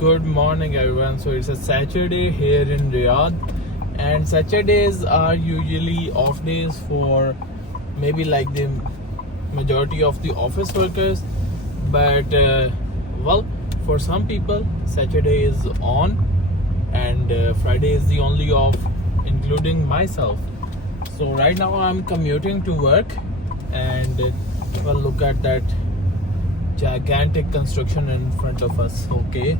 Good morning, everyone. So it's a Saturday here in Riyadh, and Saturdays are usually off days for maybe like the majority of the office workers. But well, for some people, Saturday is on, and Friday is the only off, including myself. So right now I'm commuting to work, and well, look at that gigantic construction in front of us. Okay,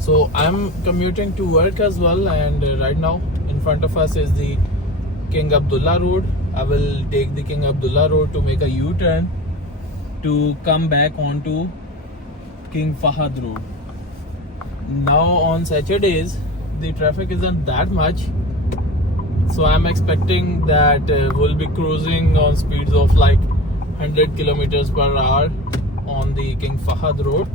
so I'm commuting to work as well, and right now in front of us is the King Abdullah Road. I will take the King Abdullah Road to make a U-turn to come back onto King Fahad Road. Now on Saturdays the traffic isn't that much, so I'm expecting that we'll be cruising on speeds of like 100 kilometers per hour on the King Fahad Road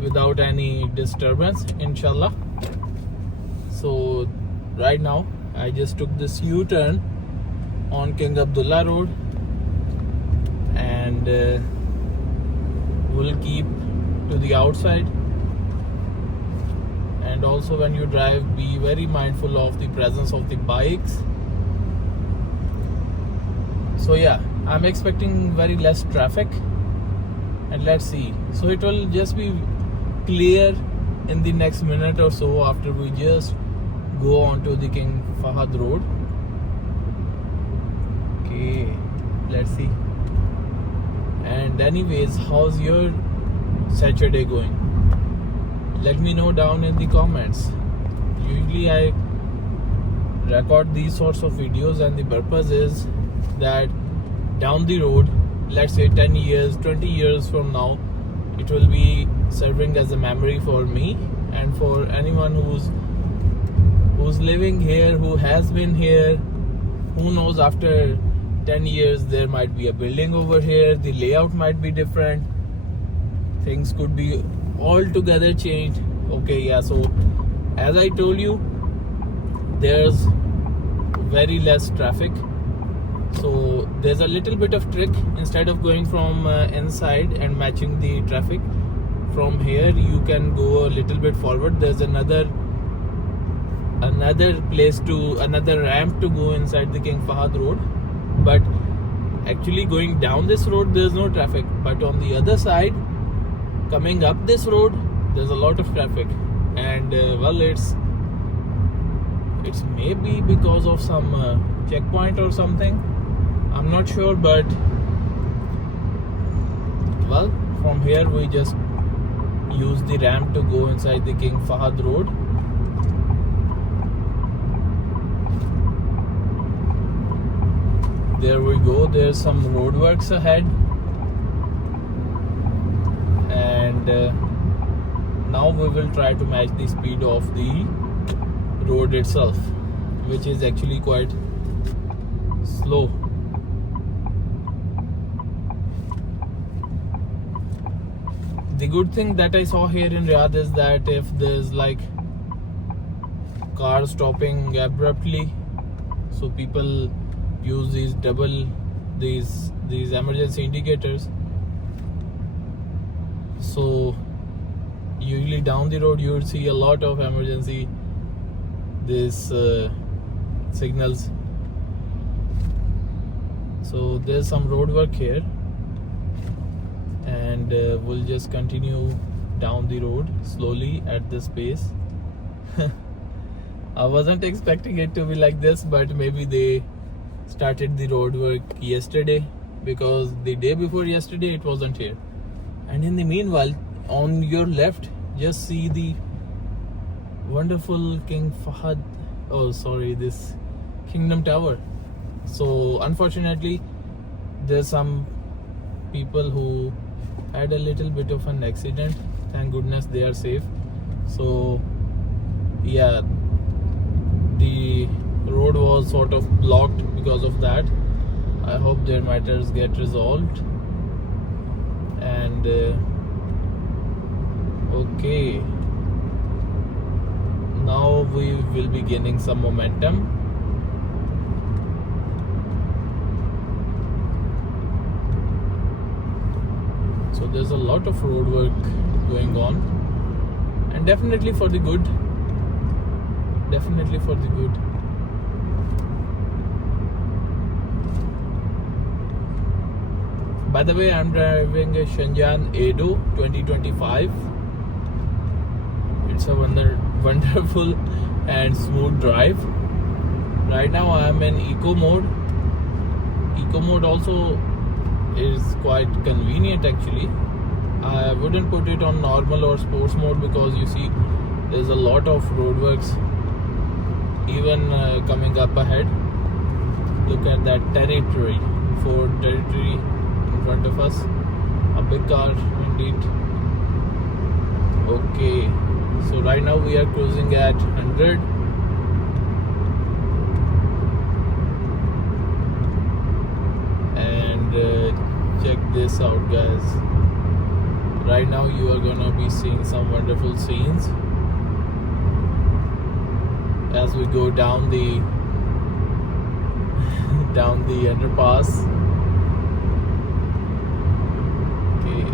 without any disturbance, inshallah. So right now I just took this U-turn on King Abdullah Road, and we'll keep to the outside. And also, when you drive, be very mindful of the presence of the bikes. So yeah, I'm expecting very less traffic, and let's see. So it will just be clear in the next minute or so after we just go on to the King Fahad Road. Okay, let's see. And anyways, how's your Saturday going? Let me know down in the comments. Usually I record these sorts of videos, and the purpose is that down the road, let's say 10 years, 20 years from now, it will be serving as a memory for me and for anyone who's living here, who has been here. Who knows, after 10 years there might be a building over here, the layout might be different, things could be altogether changed. Okay, yeah, so as I told you, there's very less traffic. So there's a little bit of trick. Instead of going from inside and matching the traffic from here, you can go a little bit forward. There's another ramp to go inside the King Fahad Road, but actually going down this road there's no traffic, but on the other side, coming up this road, there's a lot of traffic. And well, it's maybe because of some checkpoint or something, I'm not sure. But well, from here we just use the ramp to go inside the King Fahad Road. There we go. There's some roadworks ahead, and now we will try to match the speed of the road itself, which is actually quite slow. The good thing that I saw here in Riyadh is that if there's like cars stopping abruptly, so people use these emergency indicators. So usually down the road you would see a lot of emergency signals. So there's some road work here, and we'll just continue down the road slowly at this pace. I wasn't expecting it to be like this, but maybe they started the road work yesterday, because the day before yesterday it wasn't here. And in the meanwhile, on your left, just see the wonderful King Fahad, this Kingdom Tower. So unfortunately, there's some people who had a little bit of an accident. Thank goodness they are safe. So yeah, the road was sort of blocked because of that. I hope their matters get resolved. And okay, now we will be gaining some momentum. So there's a lot of road work going on. and definitely for the good. Definitely for the good. By the way, I'm driving a Shenzhen Edo 2025. It's a wonderful and smooth drive. Right now I'm in eco mode. Eco mode also is quite convenient actually. I wouldn't put it on normal or sports mode because you see there's a lot of roadworks even coming up ahead. Look at that territory, Ford territory in front of us. A big car indeed. Okay, so right now we are cruising at 100. And check this out, guys. Right now you are gonna be seeing some wonderful scenes as we go down the down the underpass. Okay,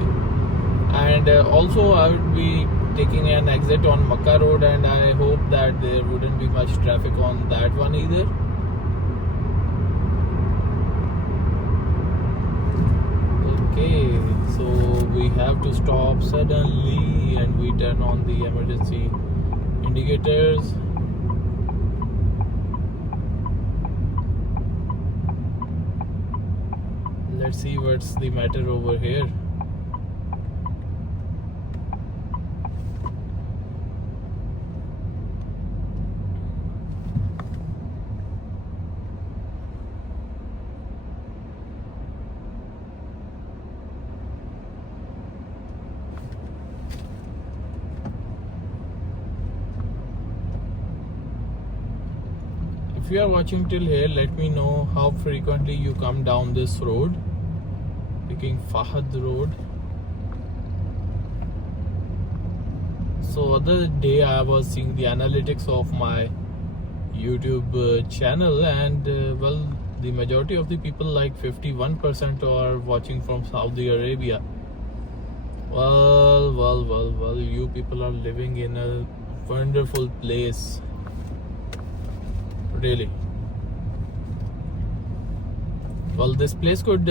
and also I would be taking an exit on Makkah Road, and I hope that there wouldn't be much traffic on that one either. Okay, so we have to stop suddenly and we turn on the emergency indicators. Let's see what's the matter over here. If you are watching till here, let me know how frequently you come down this road, picking Fahad Road. So other day I was seeing the analytics of my YouTube channel, and well, the majority of the people, like 51%, are watching from Saudi Arabia. Well, you people are living in a wonderful place. Really. Well, this place could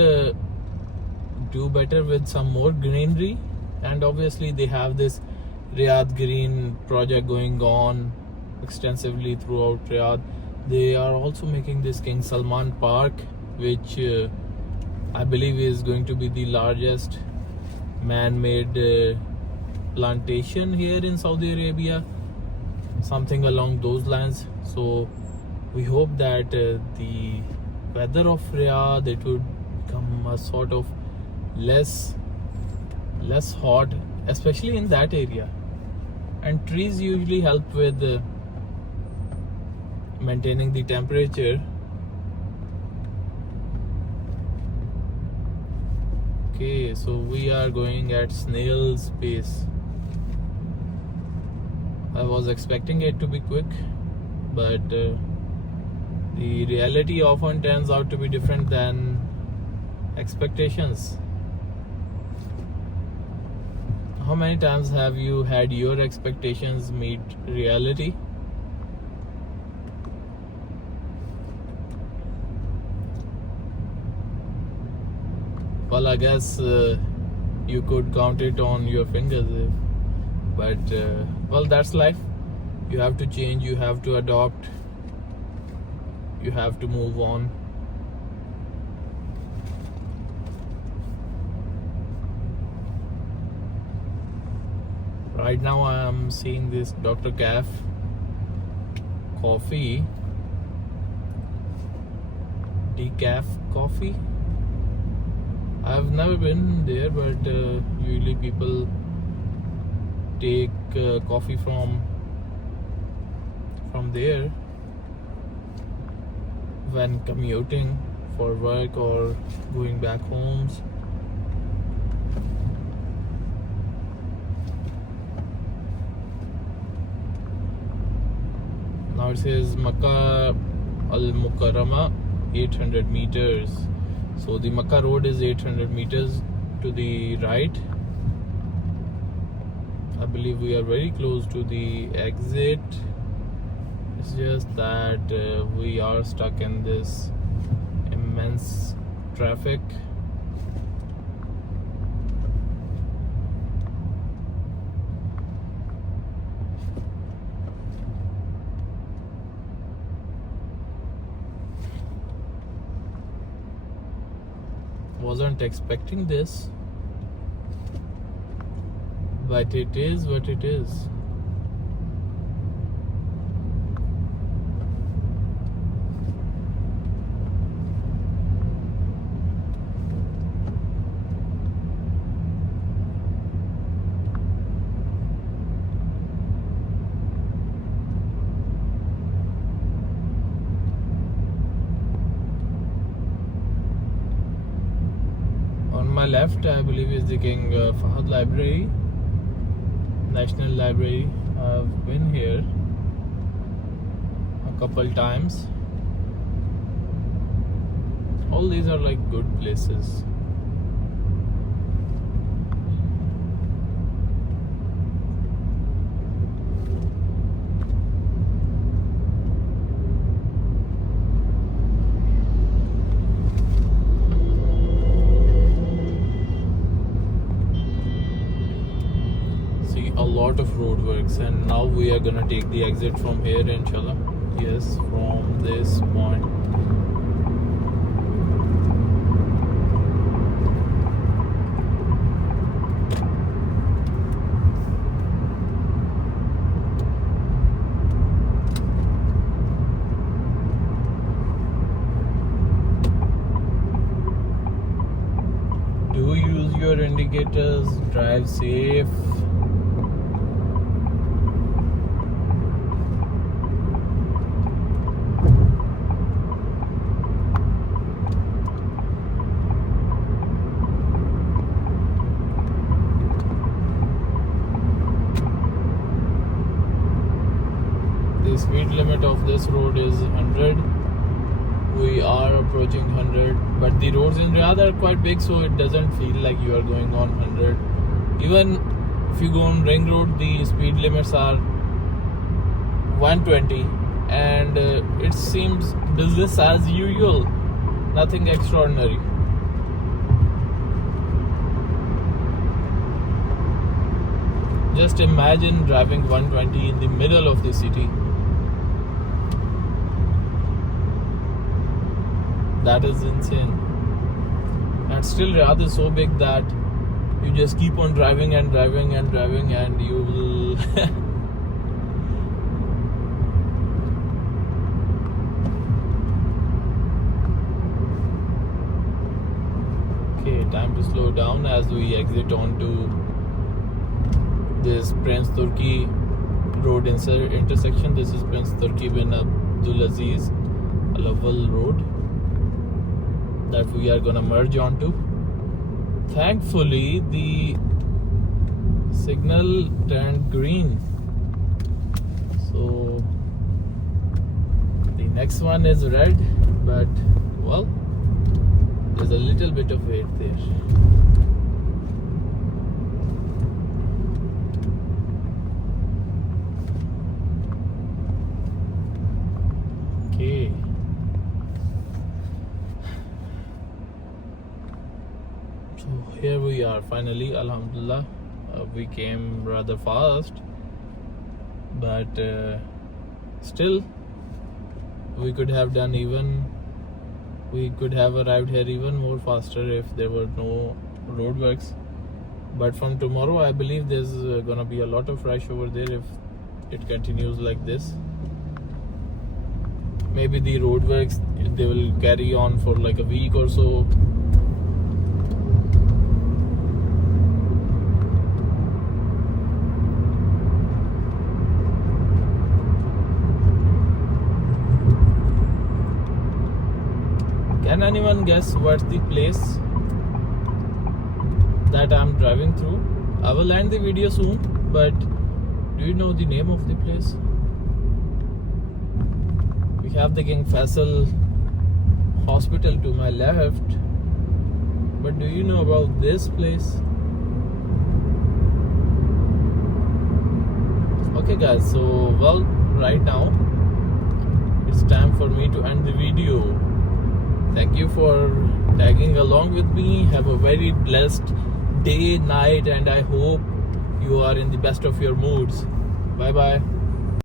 do better with some more greenery, and obviously they have this Riyadh Green project going on extensively throughout Riyadh. They are also making this King Salman Park, which I believe is going to be the largest man-made plantation here in Saudi Arabia, something along those lines. So we hope that the weather of Riyadh, it would become a sort of less hot, especially in that area. And trees usually help with maintaining the temperature. Okay, so we are going at snail's pace. I was expecting it to be quick, but the reality often turns out to be different than expectations. How many times have you had your expectations meet reality? Well, I guess you could count it on your fingers, but well, that's life. You have to change, you have to adopt, you have to move on. Right now I am seeing this Dr. Caf coffee, decaf coffee. I've never been there, but usually people take coffee from there when commuting for work or going back homes. Now it says Makkah Al Mukarrama 800 meters. So the Makkah road is 800 meters to the right. I believe we are very close to the exit. It's just that we are stuck in this immense traffic. Wasn't expecting this, but it is what it is. On my left, I believe, is the King Fahd Library, National Library. I've been here a couple times. All these are like good places. A lot of road works, and now we are gonna take the exit from here, inshallah. Yes, from this point. Do use your indicators, drive safe. The speed limit of this road is 100. We are approaching 100, but the roads in Riyadh are quite big, so it doesn't feel like you are going on 100. Even if you go on Ring Road, the speed limits are 120, and it seems business as usual, nothing extraordinary. Just imagine driving 120 in the middle of the city. That is insane. And still Riyadh is so big that you just keep on driving and driving and driving, and you will okay, time to slow down as we exit onto this Prince Turki road intersection. This is Prince Turki bin Abdulaziz Al Awwal road that we are gonna merge onto. Thankfully, the signal turned green, so the next one is red, but well, there's a little bit of wait there. Okay. So here we are finally, alhamdulillah. We came rather fast, but still we could have done we could have arrived here even more faster if there were no roadworks. But from tomorrow, I believe there's gonna be a lot of rush over there if it continues like this. Maybe the roadworks, they will carry on for like a week or so. Can anyone guess what's the place that I'm driving through? I will end the video soon, but do you know the name of the place? We have the King Faisal Hospital to my left, but do you know about this place? Okay guys, so well, right now it's time for me to end the video. Thank you for tagging along with me. Have a very blessed day, night, and I hope you are in the best of your moods. Bye bye.